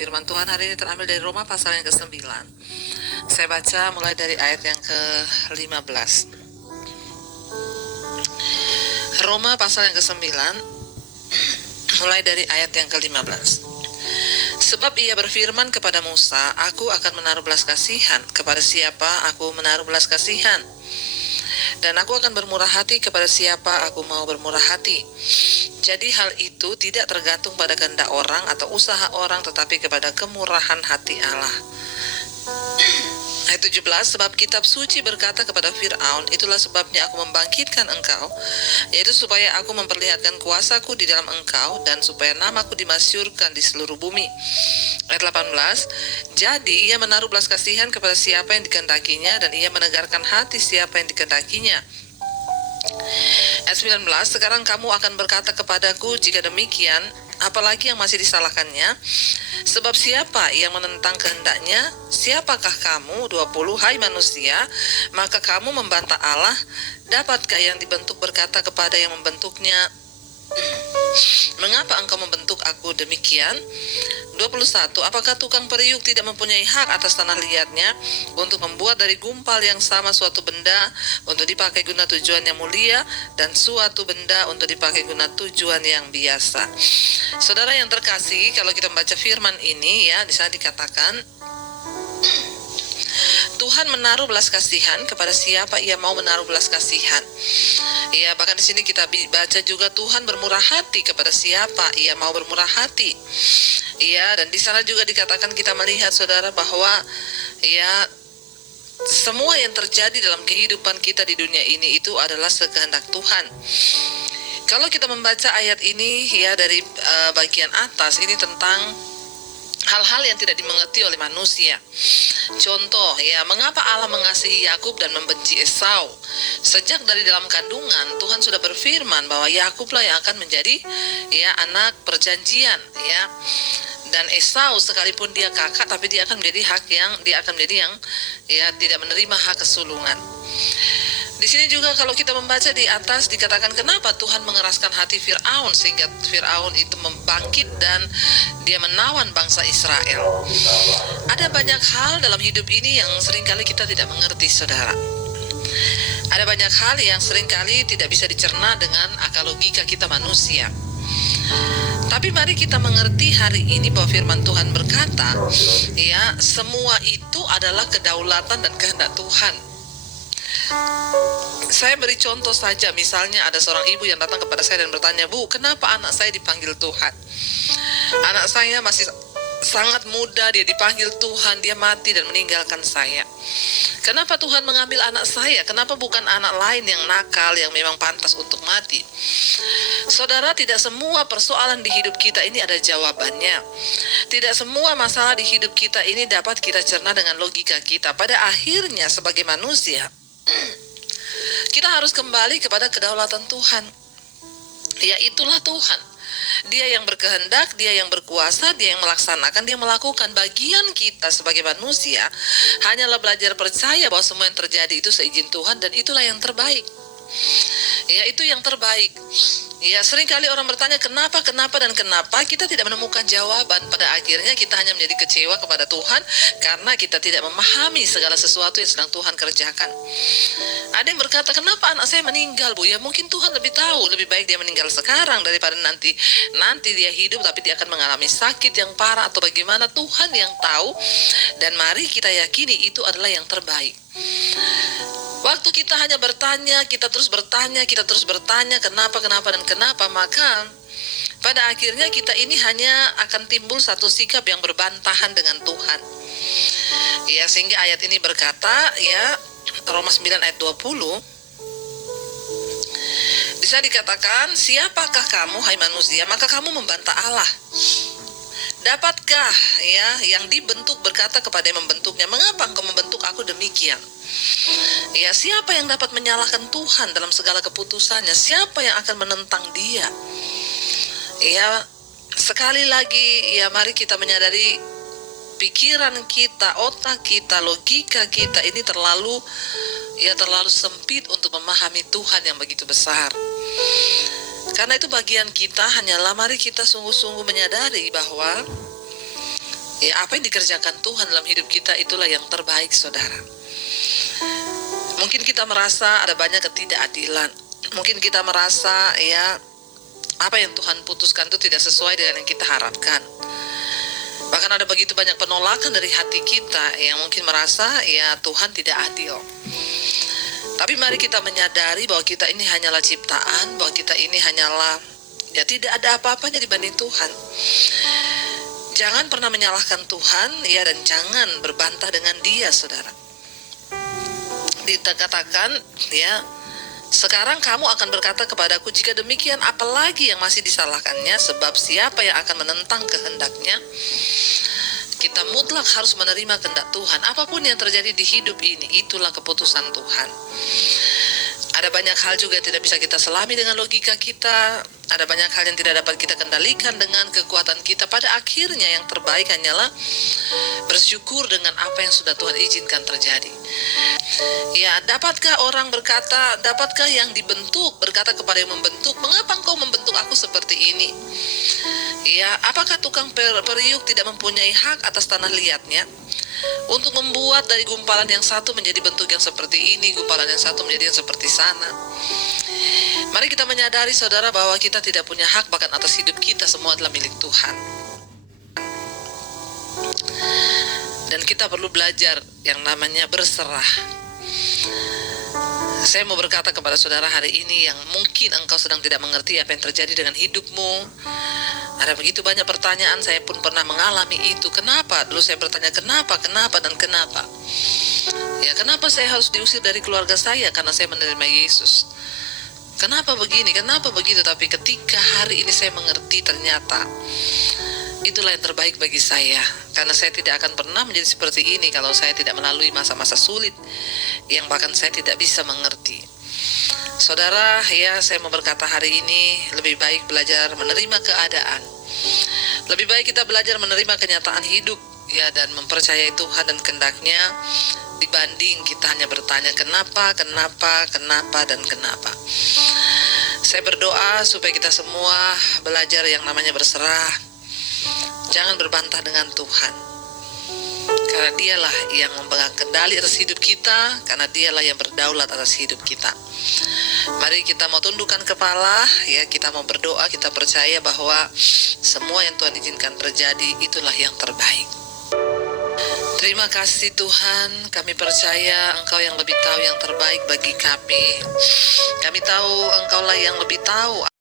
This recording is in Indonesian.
Firman Tuhan hari ini terambil dari Roma pasal yang ke-9. Saya baca mulai dari ayat yang ke-15. Roma pasal yang ke-9 mulai dari ayat yang ke-15. Sebab ia berfirman kepada Musa, aku akan menaruh belas kasihan. Kepada siapa aku menaruh belas kasihan? Dan aku akan bermurah hati kepada siapa aku mau bermurah hati. Jadi hal itu tidak tergantung pada kehendak orang atau usaha orang, tetapi kepada kemurahan hati Allah. Ayat 17, sebab kitab suci berkata kepada Fir'aun, itulah sebabnya aku membangkitkan engkau, yaitu supaya aku memperlihatkan kuasaku di dalam engkau, dan supaya namaku dimasyhurkan di seluruh bumi. Ayat 18, jadi ia menaruh belas kasihan kepada siapa yang dikehendakinya, dan ia menegarkan hati siapa yang dikehendakinya. Ayat 19, sekarang kamu akan berkata kepadaku, jika demikian, apalagi yang masih disalahkannya? Sebab siapa yang menentang kehendaknya? Siapakah kamu? 20, hai manusia, maka kamu membantah Allah. Dapatkah yang dibentuk berkata kepada yang membentuknya, mengapa engkau membentuk aku demikian? 21, apakah tukang periuk tidak mempunyai hak atas tanah liatnya untuk membuat dari gumpal yang sama suatu benda untuk dipakai guna tujuan yang mulia dan suatu benda untuk dipakai guna tujuan yang biasa? Saudara yang terkasih, kalau kita membaca firman ini ya, di sana dikatakan Tuhan menaruh belas kasihan kepada siapa ia mau menaruh belas kasihan. Ya, bahkan di sini kita baca juga Tuhan bermurah hati kepada siapa ia mau bermurah hati. Ya, dan di sana juga dikatakan kita melihat saudara bahwa ya semua yang terjadi dalam kehidupan kita di dunia ini itu adalah sekehendak Tuhan. Kalau kita membaca ayat ini ya dari bagian atas ini tentang hal-hal yang tidak dimengerti oleh manusia. Contoh ya, mengapa Allah mengasihi Yakub dan membenci Esau? Sejak dari dalam kandungan Tuhan sudah berfirman bahwa Yakublah yang akan menjadi ya anak perjanjian ya. Dan Esau sekalipun dia kakak, tapi dia akan menjadi yang ya tidak menerima hak kesulungan. Di sini juga kalau kita membaca di atas dikatakan kenapa Tuhan mengeraskan hati Fir'aun sehingga Fir'aun itu membangkit dan dia menawan bangsa Israel. Ada banyak hal dalam hidup ini yang seringkali kita tidak mengerti, saudara. Ada banyak hal yang seringkali tidak bisa dicerna dengan akal logika kita manusia. Tapi mari kita mengerti hari ini bahwa firman Tuhan berkata, ya, semua itu adalah kedaulatan dan kehendak Tuhan. Saya beri contoh saja, misalnya ada seorang ibu yang datang kepada saya dan bertanya, Bu, kenapa anak saya dipanggil Tuhan? Anak saya masih sangat muda, dia dipanggil Tuhan, dia mati dan meninggalkan saya. Kenapa Tuhan mengambil anak saya? Kenapa bukan anak lain yang nakal, yang memang pantas untuk mati? Saudara, tidak semua persoalan di hidup kita ini ada jawabannya. Tidak semua masalah di hidup kita ini dapat kita cerna dengan logika kita. Pada akhirnya sebagai manusia, kita harus kembali kepada kedaulatan Tuhan. Ya, itulah Tuhan. Dia yang berkehendak, dia yang berkuasa, dia yang melaksanakan, dia melakukan. Bagian kita sebagai manusia hanyalah belajar percaya bahwa semua yang terjadi itu seizin Tuhan dan itulah yang terbaik. Ya, itu yang terbaik. Ya, seringkali orang bertanya kenapa, kita tidak menemukan jawaban. Pada akhirnya kita hanya menjadi kecewa kepada Tuhan karena kita tidak memahami segala sesuatu yang sedang Tuhan kerjakan. Ada yang berkata, kenapa anak saya meninggal, Bu? Ya mungkin Tuhan lebih tahu, lebih baik dia meninggal sekarang daripada nanti dia hidup tapi dia akan mengalami sakit yang parah atau bagaimana. Tuhan yang tahu, dan mari kita yakini itu adalah yang terbaik. Waktu kita hanya bertanya, kita terus bertanya, kenapa, maka pada akhirnya kita ini hanya akan timbul satu sikap yang berbantahan dengan Tuhan. Ya, sehingga ayat ini berkata, ya, Roma 9 ayat 20, bisa dikatakan, siapakah kamu, hai manusia, maka kamu membantah Allah. Dapatkah ya yang dibentuk berkata kepada yang membentuknya, mengapa engkau membentuk aku demikian? Ya, siapa yang dapat menyalahkan Tuhan dalam segala keputusannya? Siapa yang akan menentang dia? Ya, sekali lagi ya, mari kita menyadari pikiran kita, otak kita, logika kita ini terlalu sempit untuk memahami Tuhan yang begitu besar. Karena itu bagian kita hanyalah mari kita sungguh-sungguh menyadari bahwa Ya, apa yang dikerjakan Tuhan dalam hidup kita itulah yang terbaik, saudara. Mungkin kita merasa ada banyak ketidakadilan. Mungkin kita merasa ya apa yang Tuhan putuskan itu tidak sesuai dengan yang kita harapkan. Bahkan ada begitu banyak penolakan dari hati kita yang mungkin merasa ya Tuhan tidak adil. Tapi mari kita menyadari bahwa kita ini hanyalah ciptaan, bahwa kita ini hanyalah ya tidak ada apa-apanya dibanding Tuhan. Jangan pernah menyalahkan Tuhan ya, dan jangan berbantah dengan Dia, saudara. Dikatakan ya, sekarang kamu akan berkata kepadaku, jika demikian apalagi yang masih disalahkannya, sebab siapa yang akan menentang kehendaknya. Kita mutlak harus menerima kehendak Tuhan. Apapun yang terjadi di hidup ini, itulah keputusan Tuhan. Ada banyak hal juga yang tidak bisa kita selami dengan logika kita. Ada banyak hal yang tidak dapat kita kendalikan dengan kekuatan kita. Pada akhirnya yang terbaik hanyalah bersyukur dengan apa yang sudah Tuhan izinkan terjadi. Ya, dapatkah orang berkata, dapatkah yang dibentuk berkata kepada yang membentuk, mengapa engkau membentuk aku seperti ini? Ya, apakah tukang periuk tidak mempunyai hak atas tanah liatnya untuk membuat dari gumpalan yang satu menjadi bentuk yang seperti ini, gumpalan yang satu menjadi yang seperti sana? Mari kita menyadari, saudara, bahwa kita tidak punya hak bahkan atas hidup kita, semua adalah milik Tuhan. Dan kita perlu belajar yang namanya berserah. Saya mau berkata kepada saudara hari ini yang mungkin engkau sedang tidak mengerti apa yang terjadi dengan hidupmu. Ada begitu banyak pertanyaan, saya pun pernah mengalami itu. Kenapa? Dulu saya bertanya kenapa, dan kenapa. Ya, kenapa saya harus diusir dari keluarga saya karena saya menerima Yesus? Kenapa begini, kenapa begitu? Tapi ketika hari ini saya mengerti, ternyata itulah yang terbaik bagi saya. Karena saya tidak akan pernah menjadi seperti ini kalau saya tidak melalui masa-masa sulit yang bahkan saya tidak bisa mengerti. Saudara, ya saya mau berkata hari ini lebih baik belajar menerima keadaan. Lebih baik kita belajar menerima kenyataan hidup ya, dan mempercayai Tuhan dan kehendak-Nya, dibanding kita hanya bertanya kenapa, dan kenapa. Saya berdoa supaya kita semua belajar yang namanya berserah. Jangan berbantah dengan Tuhan, karena Dialah yang memegang kendali atas hidup kita, karena Dialah yang berdaulat atas hidup kita. Mari kita mau tundukkan kepala ya, kita mau berdoa, kita percaya bahwa semua yang Tuhan izinkan terjadi itulah yang terbaik. Terima kasih Tuhan, kami percaya Engkau yang lebih tahu yang terbaik bagi kami. Kami tahu Engkaulah yang lebih tahu